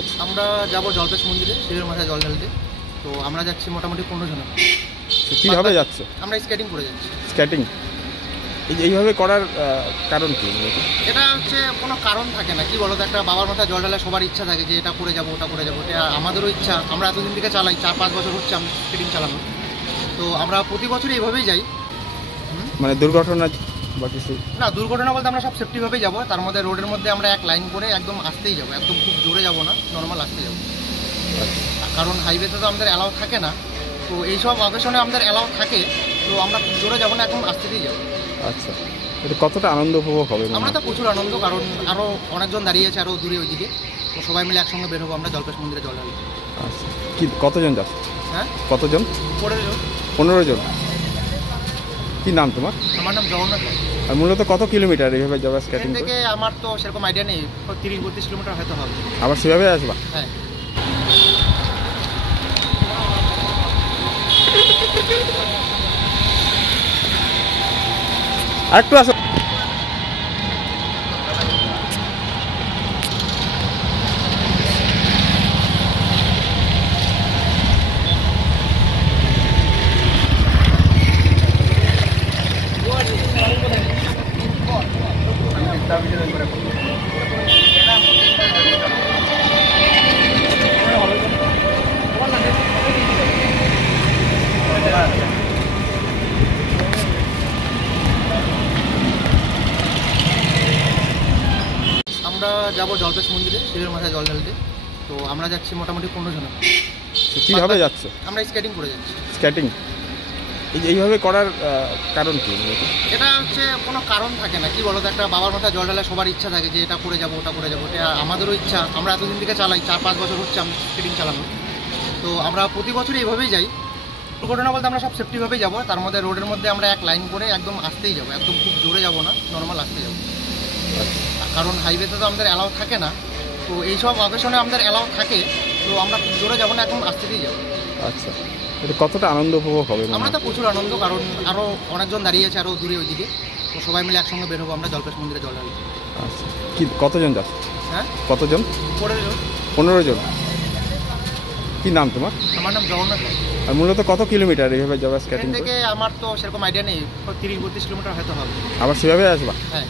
যাচ্ছে? আমরা যাব জলপেশ মন্দিরে, শিবের মাথায় জল ঢালতে। তো আমরা যাচ্ছি মোটামুটি 15 জন। কীভাবে যাচ্ছে? আমরা স্কেটিং করে যাচ্ছি। স্কেটিং এইভাবে করার কারণ কি? এটা হচ্ছে কোনো কারণ থাকে না, কি বলতো, একটা বাবার মাথায় জল ঢালে সবার ইচ্ছা থাকে যে এটা করে যাবো ওটা করে যাবো। এটা আমাদেরও ইচ্ছা, আমরা এতদিন থেকে চালাই, 4-5 বছর হচ্ছে আমরা স্কেটিং চালানো। তো আমরা প্রতি বছরই এইভাবেই যাই। মানে দুর্ঘটনা বা কিছু না, দুর্ঘটনা বলতে আমরা সব সেফটিভাবেই যাবো। তার মধ্যে রোডের মধ্যে আমরা এক লাইন করে একদম আসতেই যাবো, একদম খুব জোরে যাবো না, নর্মাল আসতে যাবো। কারণ হাইওয়েতে তো আমাদের অ্যালাউ থাকে না, তো এইসব অকেশনে আমাদের অ্যালাউ থাকে। তো আমরা খুব জোরে যাবো না, একদম আসতেই যাবো। আচ্ছা, এটা কতটা আনন্দ উপভোগ হবে? আমরা তো প্রচুর আনন্দ, কারণ আরও অনেকজন দাঁড়িয়ে আছে আরও দূরে ওইদিকে। তো সবাই মিলে একসঙ্গে বের হবো আমরা জলপেশ মন্দিরে জল ঢালতে। আচ্ছা, কি কতজন যাচ্ছে? হ্যাঁ, কতজন? 15 জন। 15 জন। কি নাম তোমার? আমার নাম জগন্নাথ। আর মূলত কত কিলোমিটার এইভাবে যাবে স্কেটিং থেকে? আমার তো সেরকম আইডিয়া নেই, 30-32 কিলোমিটার হয়তো হবে। আবার সেভাবে আসবা? হ্যাঁ। আরেকটু আসো। আমরা যাব জলপেশ মন্দিরে, শিবের মাথায় জল ঢালতে। তো আমরা যাচ্ছি মোটামুটি 15 জন। কীভাবে যাচ্ছে? আমরা স্কেটিং করে যাচ্ছি। স্কেটিং এইভাবে করার কারণ কি? এটা হচ্ছে কোনো কারণ থাকে না, কি বলতো, একটা বাবার মাথায় জল ঢালে সবার ইচ্ছা থাকে যে এটা করে যাবো ওটা করে যাবো। এটা আমাদেরও ইচ্ছা, আমরা এতদিন থেকে চালাই, 4-5 বছর হচ্ছে আমরা স্কেটিং চালানো। তো আমরা প্রতি বছরই এইভাবেই যাই। দুর্ঘটনা বলতে আমরা সব সেফটিভাবেই যাবো। তার মধ্যে রোডের মধ্যে আমরা এক লাইন করে একদম আসতেই যাবো, একদম খুব জোরে যাবো না, নর্মাল আসতে যাবো। কারণ হাইওয়েতে তো আমাদের অ্যালাউ থাকে না, তো এইসব অকেশনে আমাদের অ্যালাউ থাকে। তো আমরা খুব জোরে যাবো না, একদম আসতেই যাবো। আচ্ছা, এটা কতটা আনন্দ উপভোগ হবে? আমরা তো প্রচুর আনন্দ, কারণ আরও অনেকজন দাঁড়িয়ে আছে আরও দূরে ওইদিকে। তো সবাই মিলে একসঙ্গে বের হবো আমরা জলপেশ মন্দিরে জল ঢালতে। আচ্ছা, কি কতজন যাচ্ছে? হ্যাঁ, কতজন? 15 জন। 15 জন। কি নাম তোমার? আমার নাম জগন্নাথ। আর মূলত কত কিলোমিটার এইভাবে যাবে স্কেটিং থেকে? আমার তো সেরকম আইডিয়া নেই, 30-32 কিলোমিটার হয়তো হবে। আবার সেভাবে আসবা? হ্যাঁ।